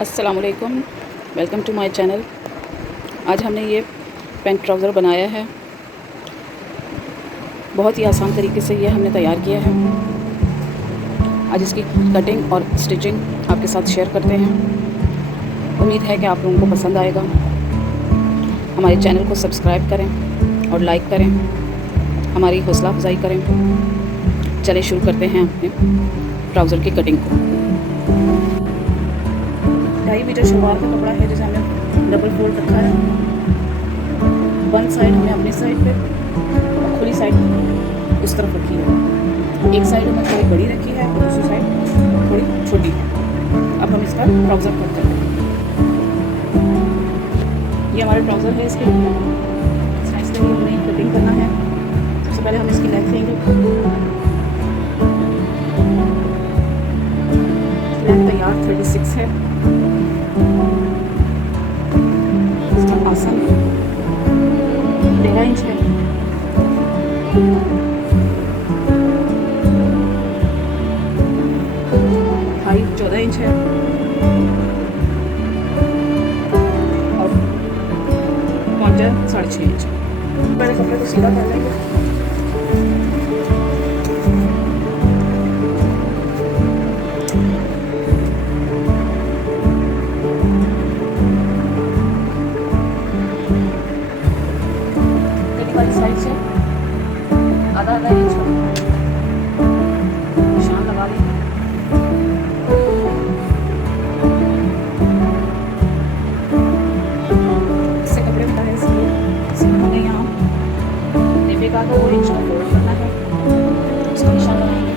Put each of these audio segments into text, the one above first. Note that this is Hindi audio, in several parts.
अस्सलाम वालेकुम, वेलकम टू माय चैनल। आज हमने ये पैंट ट्राउज़र बनाया है। बहुत ही आसान तरीके से ये हमने तैयार किया है। आज इसकी कटिंग और स्टिचिंग आपके साथ शेयर करते हैं। उम्मीद है कि आप लोगों को पसंद आएगा। हमारे चैनल को सब्सक्राइब करें और लाइक करें, हमारी हौसला अफजाई करें। चलिए शुरू करते हैं अपने ट्राउज़र की कटिंग को। 2.5 मीटर शलवार का कपड़ा है, जिसे हमने डबल फोल्ड रखा है। वन साइड हमने अपनी साइड पे और खुली साइड उस तरफ रखी है। एक साइड हमने थोड़ी बड़ी रखी है और दूसरी साइड थोड़ी छोटी है। अब हम इसका ट्राउज़र कट करते हैं। ये हमारा ट्राउज़र है। इसके साइज के लिए हमें कटिंग करना है। सबसे पहले हम इसकी लेंथ लेंगे। लेंथ तैयार 36 है। इसका आसन 13 इंच है। हाइट 14 इंच है और पहुंचा 6.5 इंच। पहले कपड़े को सीधा कर लेंगे। साइड से आधा इंच का निशान लगा लेंगे। इससे कपड़े बता है, इसलिए हमें यहाँ नेफे का 2 इंच का फोल्ड करना है। उसका निशान लगाएंगे।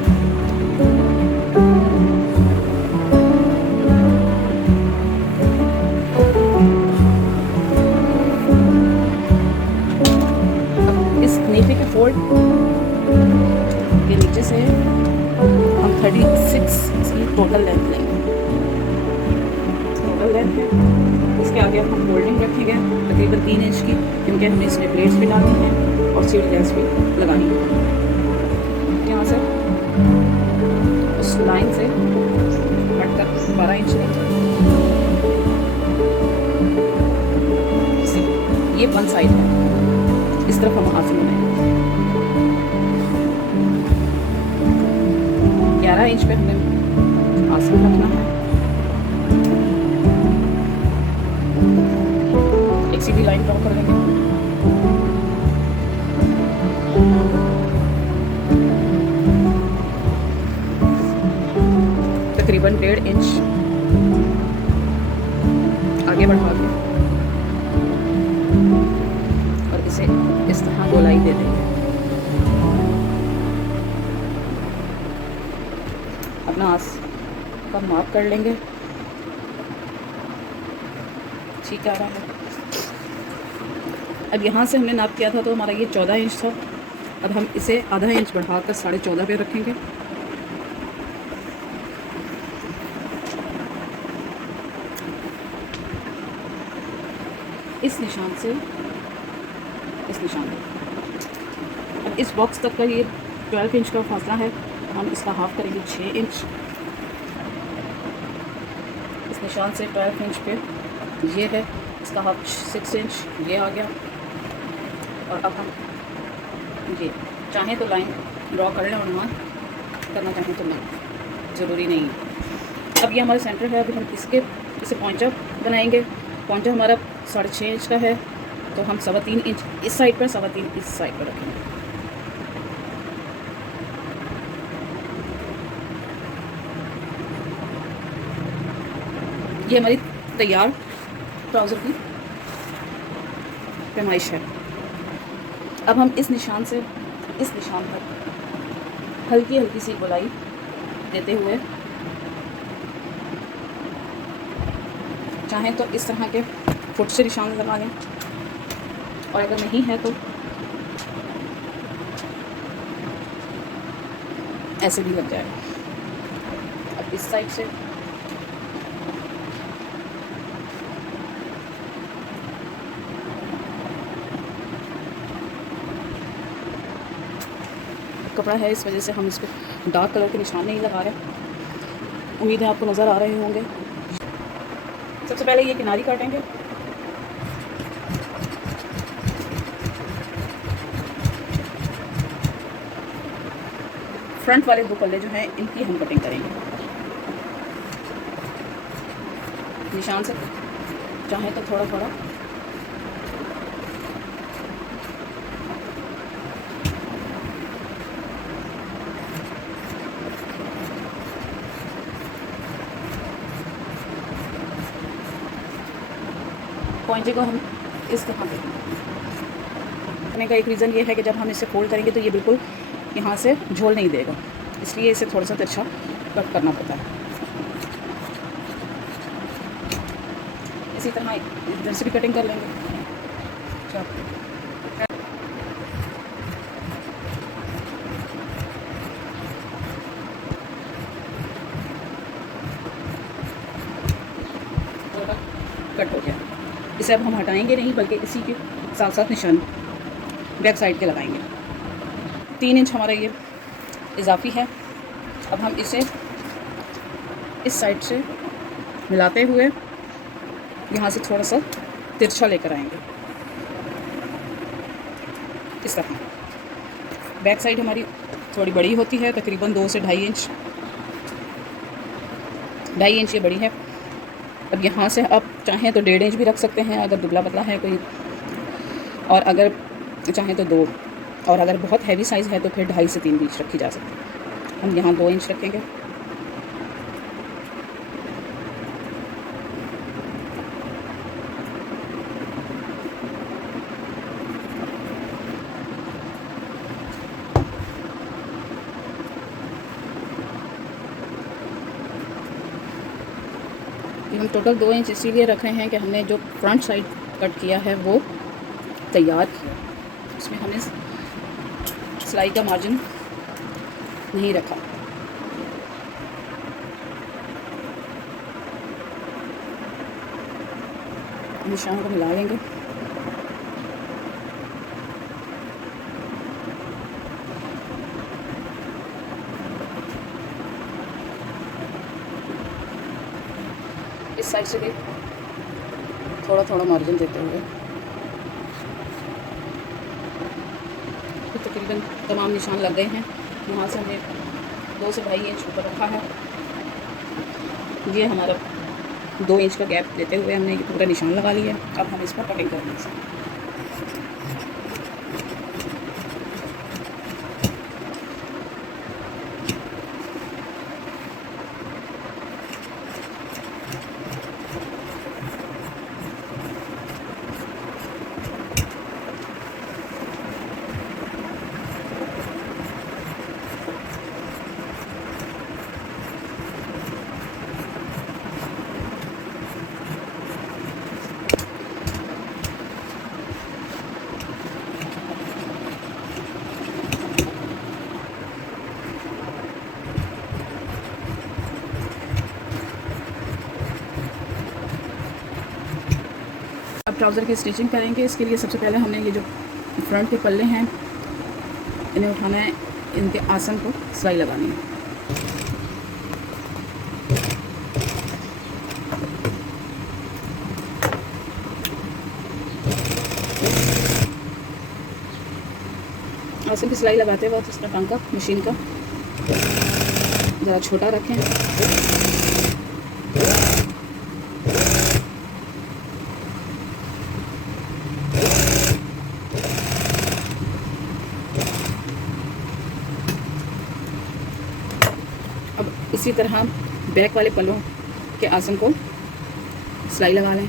नेफे के फोल्ड के नीचे से हम 36 इसकी टोटल लेंथ लेंगे। टोटल लेंथ है। इसके आगे हम फोल्डिंग रखेंगे तकरीबन 3 इंच की, क्योंकि हमने इसमें प्लेट्स भी डालनी है और सीढ़ी लेंस भी लगानी है। यहाँ से उस लाइन से हटकर 12 इंच लेंगे। ये वन साइड है। इस तरफ हम आसन बनाएंगे। 11 इंच पे हमें आसन रखना है। एक सीधी लाइन ड्रॉ कर लेंगे। तकरीबन 1.5 इंच आगे बढ़ा के और इसे इस तरह गोलाई दे देंगे। अपना आस का माप कर लेंगे। ठीक आ रहा है। अब यहाँ से हमने नाप किया था तो हमारा ये 14 इंच था। अब हम इसे आधा इंच बढ़ाकर 14.5 पे रखेंगे। इस निशान से इस निशान पे अब इस बॉक्स तक का ये 12 इंच का फासला है। हम इसका हाफ करेंगे 6 इंच। इस निशान से 12 इंच पे ये है, इसका हाफ 6 इंच ये आ गया। और अब हम ये चाहें तो लाइन ड्रॉ कर लें और ना करना चाहें तो नहीं, ज़रूरी नहीं है। अब ये हमारा सेंटर है। अभी हम इसे पॉइंचा बनाएंगे। पॉइंचा हमारा 6.5 इंच का है, तो हम 3.25 इंच इस साइड पर, 3.25 इस साइड पर रखेंगे। ये हमारी तैयार ट्राउज़र की पैमाइश है। अब हम इस निशान से इस निशान तक हल्की हल्की सी गोलाई देते हुए, चाहें तो इस तरह के फुट से निशान लगा लें, और अगर नहीं है तो ऐसे भी लग जाएगा। अब इस साइड से कपड़ा है, इस वजह से हम इस पर डार्क कलर के निशान नहीं लगा रहे। उम्मीद है आपको नज़र आ रहे होंगे। सबसे पहले ये किनारी काटेंगे। फ्रंट वाले 2 पल्ले जो हैं इनकी हम कटिंग करेंगे निशान से, चाहे तो थोड़ा थोड़ा पॉइंटे को हम इस तरह पे करने का एक रीज़न ये है कि जब हम इसे फोल्ड करेंगे तो ये बिल्कुल यहाँ से झोल नहीं देगा, इसलिए इसे थोड़ा सा तिरछा कट करना पड़ता है। इसी तरह इधर से भी कटिंग कर लेंगे। कट हो गया। इसे अब हम हटाएंगे नहीं, बल्कि इसी के साथ साथ निशान बैक साइड के लगाएंगे। 3 इंच हमारा ये इजाफी है। अब हम इसे इस साइड से मिलाते हुए यहाँ से थोड़ा सा तिरछा लेकर आएंगे इस तरह। बैक साइड हमारी थोड़ी बड़ी होती है, तकरीबन 2 से 2.5 इंच, 2.5 इंच ये बड़ी है। अब यहाँ से आप चाहें तो 1.5 इंच भी रख सकते हैं अगर दुबला पतला है कोई, और अगर चाहें तो 2, और अगर बहुत हैवी साइज़ है तो फिर 2.5 से 3 इंच रखी जा सकती है। हम यहाँ 2 इंच रखेंगे। हम टोटल 2 इंच इसीलिए रख रहे हैं कि हमने जो फ्रंट साइड कट किया है वो तैयार किया, उसमें हमने सिलाई का मार्जिन नहीं रखा। निशान को मिला लेंगे। इस साइड से भी थोड़ा थोड़ा मार्जिन देते हुए तो तकरीबन तमाम निशान लग गए हैं। यहाँ से हमने 2 से 2.5 इंच ऊपर रखा है। ये हमारा 2 इंच का गैप देते हुए हमने ये पूरा निशान लगा लिया। अब हम इस पर कटिंग कर लेंगे। अब ट्राउज़र की स्टिचिंग करेंगे। इसके लिए सबसे पहले हमने ये जो फ्रंट के पल्ले हैं इन्हें उठाना है, इनके आसन को सिलाई लगानी है। आसन की सिलाई लगाते वक्त इसका टांका मशीन का ज़रा छोटा रखें। अब इसी तरह बैक वाले पल्लों के आसन को सिलाई लगा लें।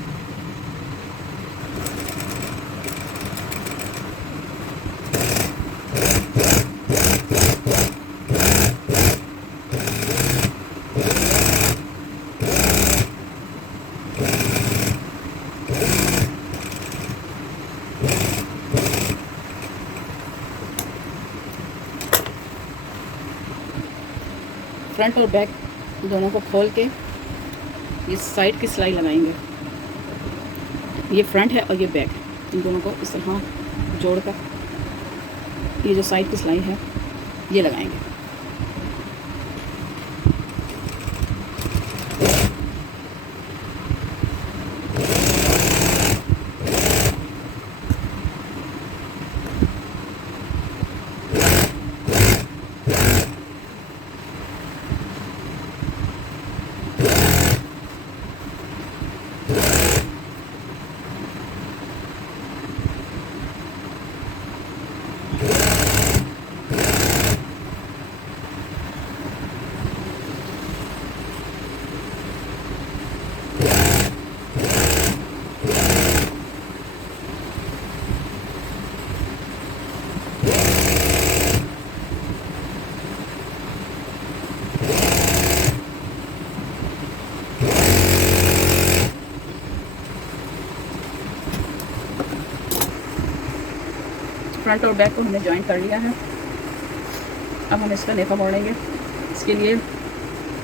फ्रंट और बैक दोनों को खोल के ये साइड की सिलाई लगाएंगे। ये फ्रंट है और ये बैक है, इन दोनों को इस तरह जोड़कर ये जो साइड की सिलाई है ये लगाएंगे। फ्रंट और बैक को हमने जॉइन कर लिया है। अब हम इसका नेफा मोड़ेंगे। इसके लिए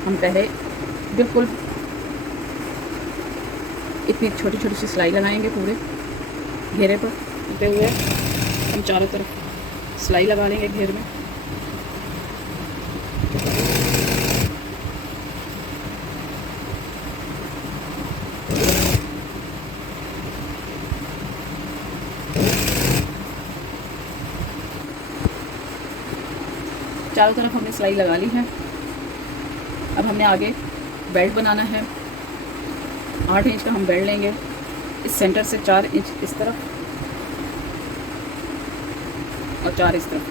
हम पहले बिल्कुल इतनी छोटी छोटी सी सिलाई लगाएंगे पूरे घेरे पर होते हुए हम चारों तरफ सिलाई लगा लेंगे घेर में। चारों तरफ हमने सिलाई लगा ली है। अब हमने आगे बेल्ट बनाना है। 8 इंच का हम बेल्ट लेंगे। इस सेंटर से 4 इंच इस तरफ और 4 इस तरफ।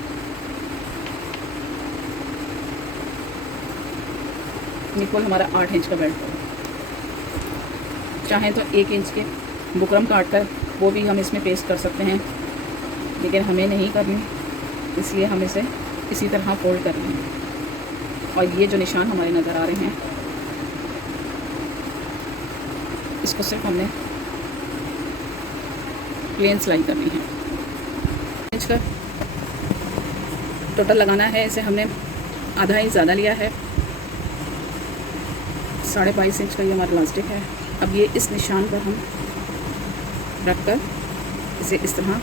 ये कुल हमारा 8 इंच का बेल्ट होगा। चाहें तो 1 इंच के बुकरम काट कर वो भी हम इसमें पेस्ट कर सकते हैं, लेकिन हमें नहीं करनी, इसलिए हम इसे इसी तरह फोल्ड कर रहे हैं। और ये जो निशान हमारे नज़र आ रहे हैं, इसको सिर्फ हमने प्लेन सिलाई करनी है। इंच का टोटल लगाना है। इसे हमने आधा इंच ज़्यादा लिया है। 22.5 इंच का ये हमारा इलास्टिक है। अब ये इस निशान पर हम रख कर इसे इस तरह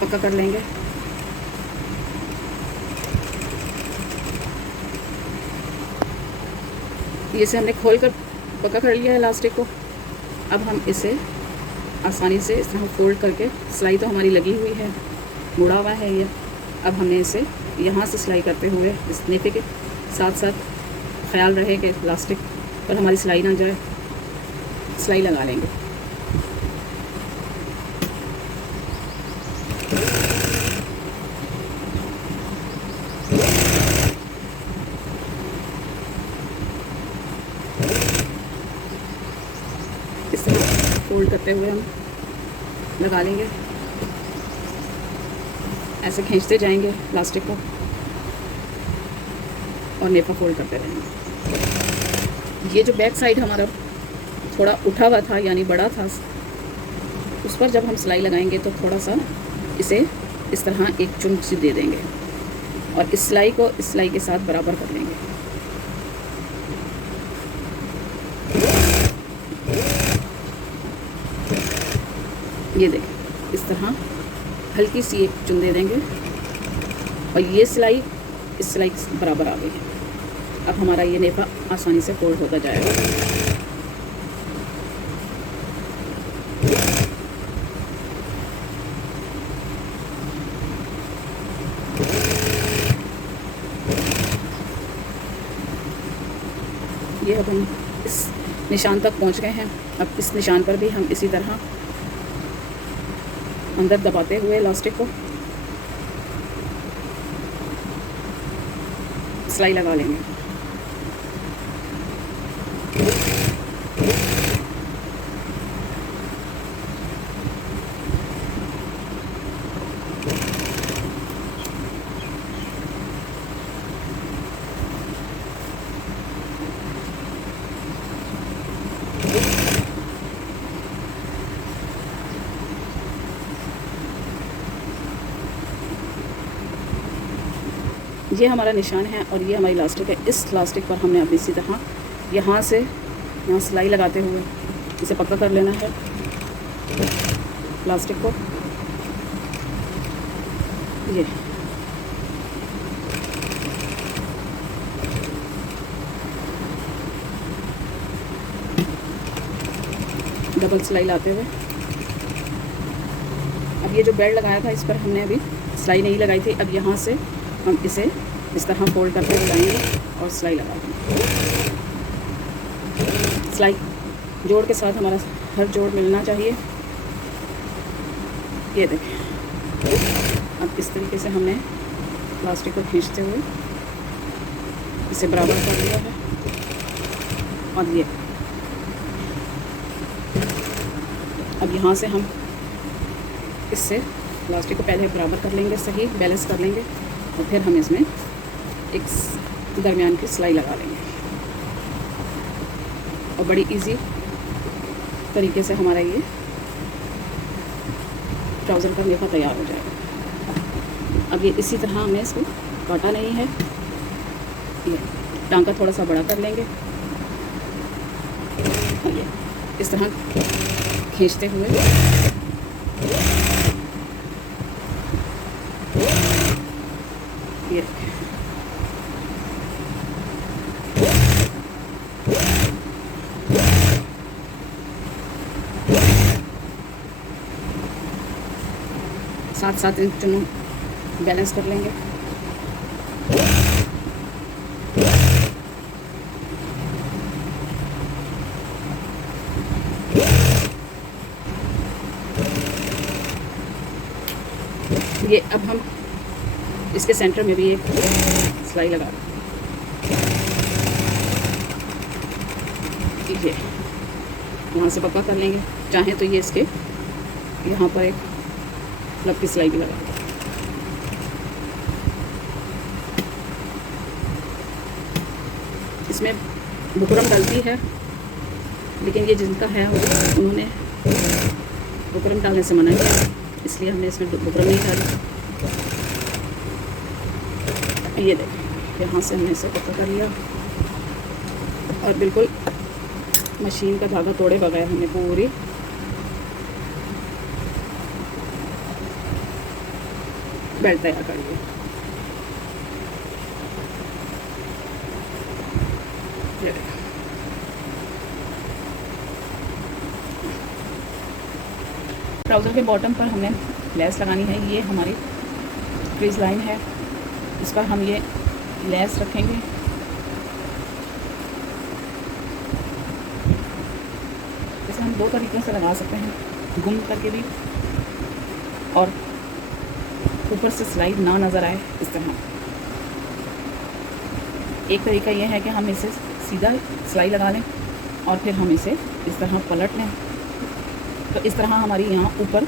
पक्का कर लेंगे। इसे हमने खोल कर पक्का कर लिया है इलास्टिक को। अब हम इसे आसानी से इस तरह फोल्ड करके, सिलाई तो हमारी लगी हुई है, मुड़ा हुआ है ये। अब हमने इसे यहाँ से सिलाई करते हुए इस नेफे के साथ साथ ख्याल रहे कि इलास्टिक पर हमारी सिलाई ना जाए, सिलाई लगा लेंगे। इस तरह फोल्ड करते हुए हम लगा लेंगे। ऐसे खींचते जाएंगे प्लास्टिक को और नेफा फोल्ड करते रहेंगे। ये जो बैक साइड हमारा थोड़ा उठा हुआ था यानी बड़ा था, उस पर जब हम सिलाई लगाएंगे तो थोड़ा सा इसे इस तरह एक चुम्ब सी दे देंगे और इस सिलाई को इस सिलाई के साथ बराबर कर लेंगे। ये देखें, इस तरह हल्की सी एक चुन दे देंगे और ये सिलाई इस सिलाई बराबर आ गई है। अब हमारा ये नेफा आसानी से फोल्ड होता जाएगा। ये अब हम इस निशान तक पहुंच गए हैं। अब इस निशान पर भी हम इसी तरह अंदर दबाते हुए इलास्टिक को सिलाई लगा लेंगे। ये हमारा निशान है और ये हमारी इलास्टिक है। इस इलास्टिक पर हमने अब इसी तरह यहाँ से यहाँ सिलाई लगाते हुए इसे पक्का कर लेना है प्लास्टिक को। ये डबल सिलाई लाते हुए, अब ये जो बेल्ट लगाया था इस पर हमने अभी सिलाई नहीं लगाई थी। अब यहाँ से हम इसे इस तरह फोल्ड करके लगाएंगे और सिलाई लगा देंगे। सिलाई जोड़ के साथ हमारा हर जोड़ मिलना चाहिए। ये देखें, अब इस तरीके से हमने प्लास्टिक को खींचते हुए इसे बराबर कर लिया है। और ये अब यहाँ से हम इससे प्लास्टिक को पहले बराबर कर लेंगे, सही बैलेंस कर लेंगे और फिर हम इसमें एक दरमियान की सिलाई लगा लेंगे। और बड़ी इजी तरीके से हमारा ये ट्राउज़र का मेरा तैयार हो जाएगा। अब ये इसी तरह हमें इसको काटा नहीं है, ये टांका थोड़ा सा बड़ा कर लेंगे, ये इस तरह खींचते हुए ये साथ साथ इन दोनों बैलेंस कर लेंगे। ये अब हम इसके सेंटर में भी एक सिलाई लगा दें। ठीक है, यहाँ से पक्का कर लेंगे। चाहें तो ये इसके यहाँ पर एक लब की सिलाई भी लगा दें। इसमें बुकरम डलती है, लेकिन ये जिनका है उन्होंने बुकरम डालने से मना किया, इसलिए हमने इसमें बुकरम नहीं डाली। ये देखें, यहाँ से हमने इसे पक्का कर लिया और बिल्कुल मशीन का धागा तोड़े बगैर हमने पूरी बेल्ट तैयार कर लिया। ट्राउज़र के बॉटम पर हमने लेस लगानी है। ये हमारी क्रीज लाइन है, इस पर हम ये लेस रखेंगे। इसे हम दो तरीक़ों से लगा सकते हैं, गुम करके भी और ऊपर से सिलाई ना नज़र आए इस तरह। एक तरीका ये है कि हम इसे सीधा सिलाई लगा लें और फिर हम इसे इस तरह पलट लें, तो इस तरह हमारी यहाँ ऊपर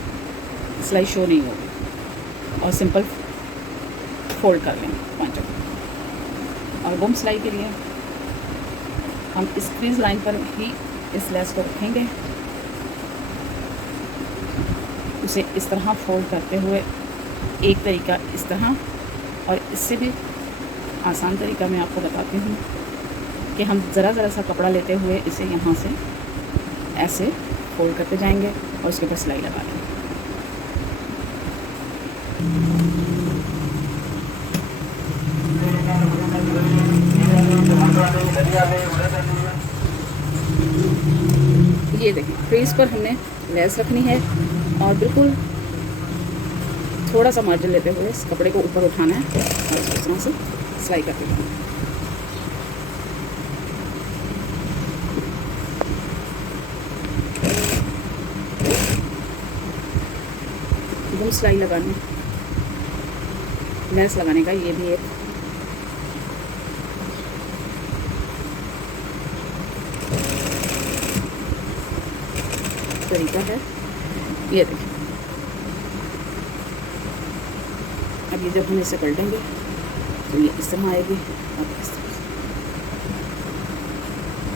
सिलाई शो नहीं होगी और सिंपल फोल्ड कर लेंगे पाँचों। और गुम सिलाई के लिए हम इस क्रीज लाइन पर ही इस लेस को रखेंगे, उसे इस तरह फोल्ड करते हुए एक तरीका इस तरह, और इससे भी आसान तरीका मैं आपको बताती हूँ कि हम ज़रा सा कपड़ा लेते हुए इसे यहाँ से ऐसे फोल्ड करते जाएंगे और उसके ऊपर सिलाई लगा लेंगे। ये देखिए, क्रीज पर हमने लेस रखनी है और बिल्कुल थोड़ा सा मार्जिन लेते हुए इस कपड़े को ऊपर उठाना है और इस तरह से सिलाई करते हैं। गुम सिलाई लगाने, लेस लगाने का ये भी एक तरीका है। ये देखिए, अब ये जब हम इसे पलटेंगे तो ये इस तरह आएगी और इस तरह से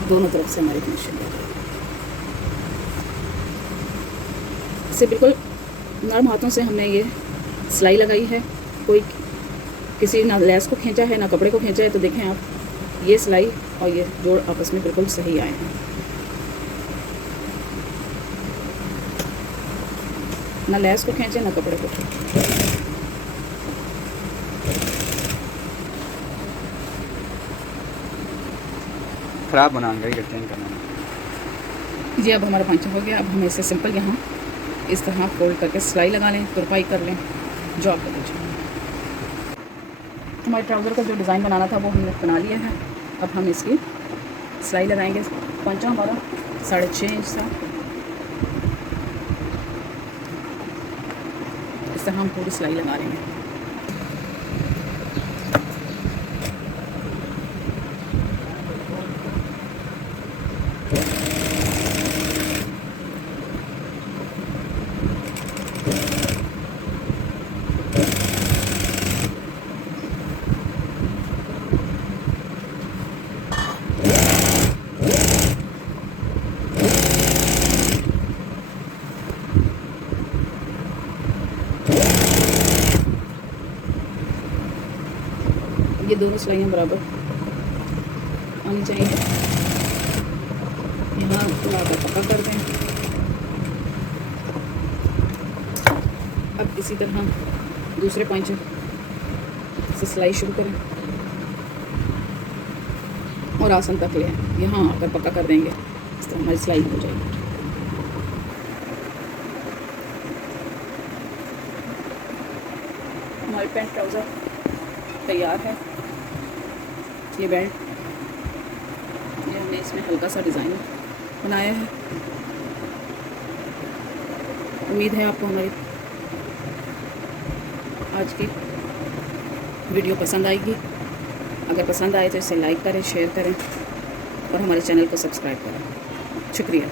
दोनों तरफ से हमारी फिनिशिंग हो जाएगी। इसे बिल्कुल नरम हाथों से हमने ये सिलाई लगाई है, कोई किसी ना लेस को खींचा है ना कपड़े को खींचा है। तो देखें आप, ये सिलाई और ये जोड़ आपस में बिल्कुल सही आए हैं, ना लेस को खींचे ना कपड़े को खींचे। ख़राब बनाएंगे चेंज करना। जी, अब हमारा पंचा हो गया। अब हम इसे सिंपल यहाँ इस तरह फोल्ड करके सिलाई लगा लें, तुरपाई कर लें, जॉब कर लीजिए। हमारे ट्राउज़र का जो डिज़ाइन बनाना था वो हमने बना लिया है। अब हम इसकी सिलाई लगाएंगे। पंचा हमारा 6.5 इंच था, इस तरह हम पूरी सिलाई लगा लेंगे। ये दोनों सिलाइयाँ बराबर आनी चाहिए। यहाँ लाकर पक्का कर दें। अब इसी तरह दूसरे पंच से सिलाई शुरू करें और आसन तक ले आएं। यहाँ आकर पक्का कर देंगे, इस तरह हमारी सिलाई हो जाएगी। हमारे पैंट ट्राउज़र तैयार है। ये बेल्ट, ये हमने इसमें हल्का सा डिज़ाइन बनाया है। उम्मीद है आपको हमारी आज की वीडियो पसंद आएगी। अगर पसंद आए तो इसे लाइक करें, शेयर करें और हमारे चैनल को सब्सक्राइब करें। शुक्रिया।